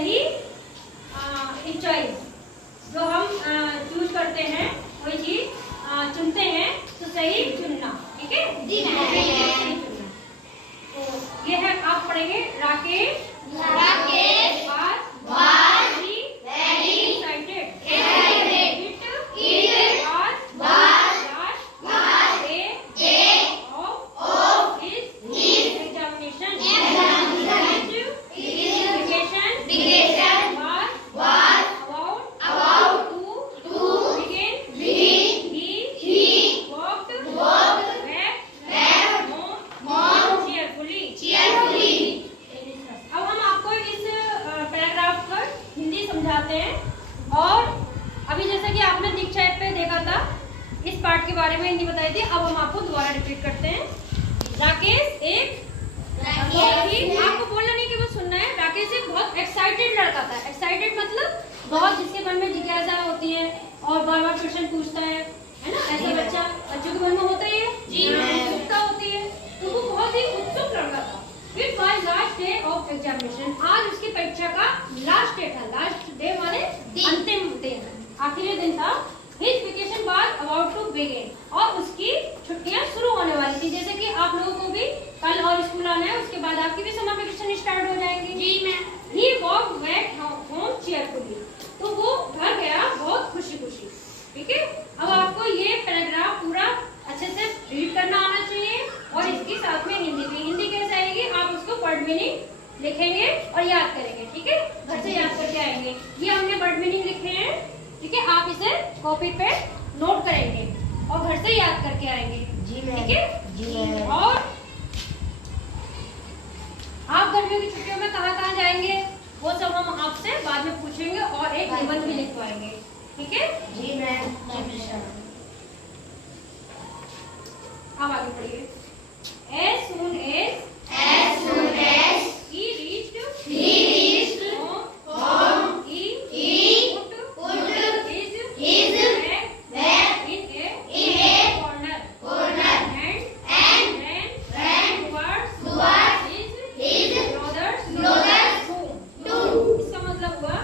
सही चॉइस जो हम चूज करते हैं कोई चीज चुनते हैं तो सही चुनना, ठीक है जी सही चुनना। तो ये है आप पढ़ेंगे राकेश और अभी जैसे कि आपने दीक्षा ऐप पे देखा था इस पार्ट के बारे में हिंदी बताई थी। अब हम आपको दोबारा रिपीट करते हैं। राकेश एक आपको बोलना नहीं केवल सुनना है। राकेश एक बहुत एक्साइटेड लड़का था। एक्साइटेड मतलब बहुत जिसके मन में जिज्ञासा होती है और बार बार क्वेश्चन पूछता है ना। ऐसा बच्चों के मन में होता ही है जी, उत्सुकता होती है। तो वो बहुत ही उत्सुक लड़का था। फिर by last day of examination, आज उसकी परीक्षा का लास्ट डे था। लास्ट डे माने अंतिम दिन, आखिरी दिन था। His vacation was about to begin, और उसकी छुट्टियां शुरू होने वाली थी। जैसे कि आप लोगों को भी कल और स्कूल आना है, उसके बाद आपकी भी समर वेकेशन स्टार्ट हो जाएंगी जी मैम। ही वॉक बैक होम चीयरफुली, तो वो घर गया बहुत खुशी खुशी, ठीक है। अब आपको ये पैराग्राफ पूरा अच्छे से रीड करना आना चाहिए और इसके साथ में हिंदी भी। हिंदी कैसे आएगी, आप उसको वर्ड मीनिंग लिखेंगे और याद करेंगे, ठीक है। घर से याद करके आएंगे। ये हमने वर्ड मीनिंग लिखे हैं, ठीक है। आप इसे कॉपी पे नोट करेंगे और घर से याद करके आएंगे जी, ठीक है जी। और आप गर्मियों की छुट्टियों में कहाँ जाएंगे वो सब हम आपसे बाद में पूछेंगे और एक निबंध भी लिखवाएंगे, ठीक है जी मैम। अब आगे पढ़िए। As soon as he reached home, he put his bag in a corner and ran towards his brother's home. इसका मतलब हुआ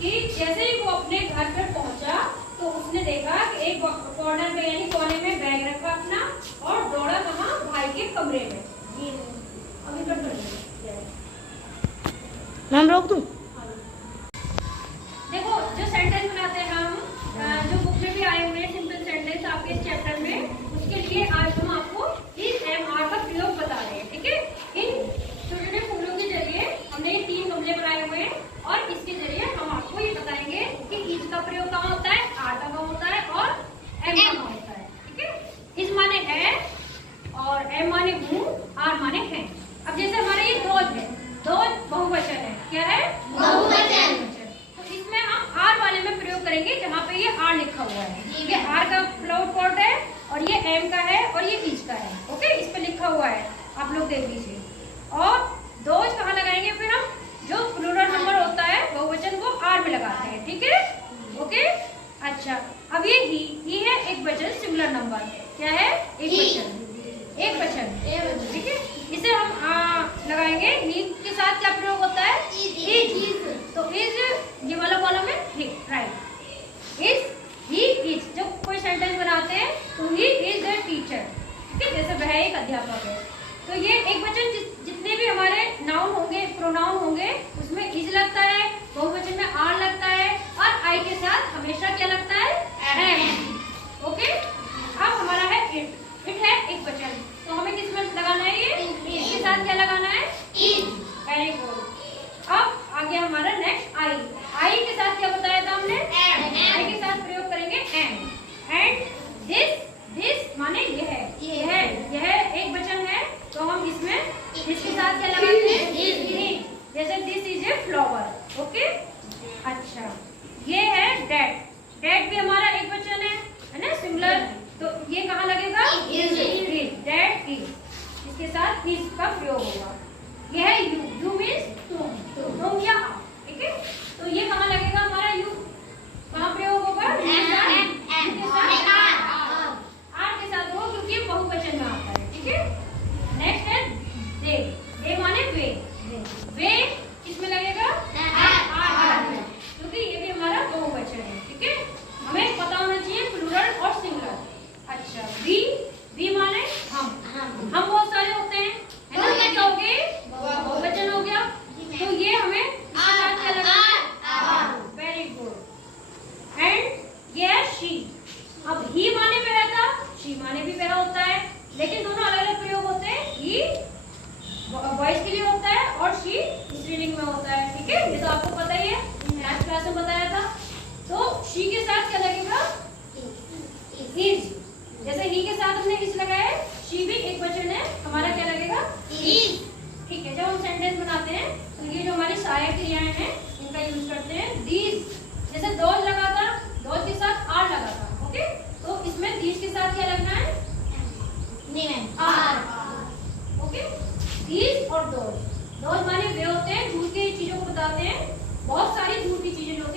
कि जैसे ही वो अपने घर पर पहुंचा तो उसने देखा कि एक कॉर्नर में यानी कोने में बैग रखा अपना और दौड़ा कहाँ, भाई के कमरे में। अभी कर मैम रोक दूं? देखो जो सेंटेंस बनाते हैं हम, जो बुक में भी आए हुए हैं सिंपल सेंटेंस आपके इस चैप्टर में, उसके लिए आज हम आपको इस MR का प्रयोग बता रहे हैं, ठीक है। इन छोटे छोटे फूलों के जरिए हमने ये 3 गमले बनाए हुए हैं और इसके जरिए हम आपको ये बताएंगे कि इज का प्रयोग कहाँ होता है, आर का कहाँ होता है और एम का कहाँ होता है, ठीक है। इज माने है और एम माने हूँ, आर माने है। अब जैसे हमारा ये दोज है, दोज बहुवचन है, क्या है बहुवचन। तो इसमें हम आर वाले में प्रयोग करेंगे जहाँ पे ये आर लिखा हुआ है। ये आर का फ्लावर पॉट है और ये एम का है और ये इज का है, ओके। इस पे लिखा हुआ है, आप लोग देख लीजिए। और दोज कहाँ लगाएंगे, फिर हम जो प्लूरल नंबर होता है बहुवचन वो आर में लगाते हैं, ठीक है, ओके। अच्छा, अब ये ही है एक वचन सिंगुलर नंबर, क्या है एक वचन, ठीक है। इसे हम लगाएंगे ही के साथ क्या प्रयोग होता है, इज। तो इज ये वाला कॉलम है, राइट। इज ही इज, जब कोई सेंटेंस बनाते हैं तो ही इज द टीचर, ठीक है। जैसे वह एक अध्यापक है, तो ये एक वचन जितने भी हमारे नाउन होंगे, प्रोनाउन होंगे, उसमें इज लगता है, बहुवचन में आर लगता है और आई के साथ हमेशा क्या लगता है, एम, ओके। अब हमारा है इट है एक वचन, तो हमें किसमें लगाना है, ये इसके साथ क्या लगाना है, इज। Very good. अब आगे हमारा नेक्स्ट आई के साथ क्या बताया था हमने, आई के साथ प्रयोग करेंगे एंड दिस माने यह एक वचन है, तो हम इसमें इसके साथ क्या लगाते हैं, जैसे this is a flower, okay. अच्छा, ये है डैड भी हमारा एक वचन है ना, सिंगुलर, तो ये कहाँ लगेगा, डैड इज, इसके साथ इज का प्रयोग होगा। ये है यू मीन्स तुम या आप, ठीक है। तो ये कहाँ लगेगा हमारा, यू कहाँ प्रयोग होगा, आर के साथ हो, क्योंकि बहुवचन में आता है, ठीक है। नेक्स्ट है दे माने वे किसमें लगेगा, आर का यूज करते हैं। दीज, जैसे दोज लगा था, दोज के साथ आर लगा था, ओके, तो इसमें दीज के साथ क्या लगना है? R, okay. दीज और दोज, दोज माने वे होते हैं दूर की चीजों को बताते हैं, बहुत सारी दूर की चीजें जो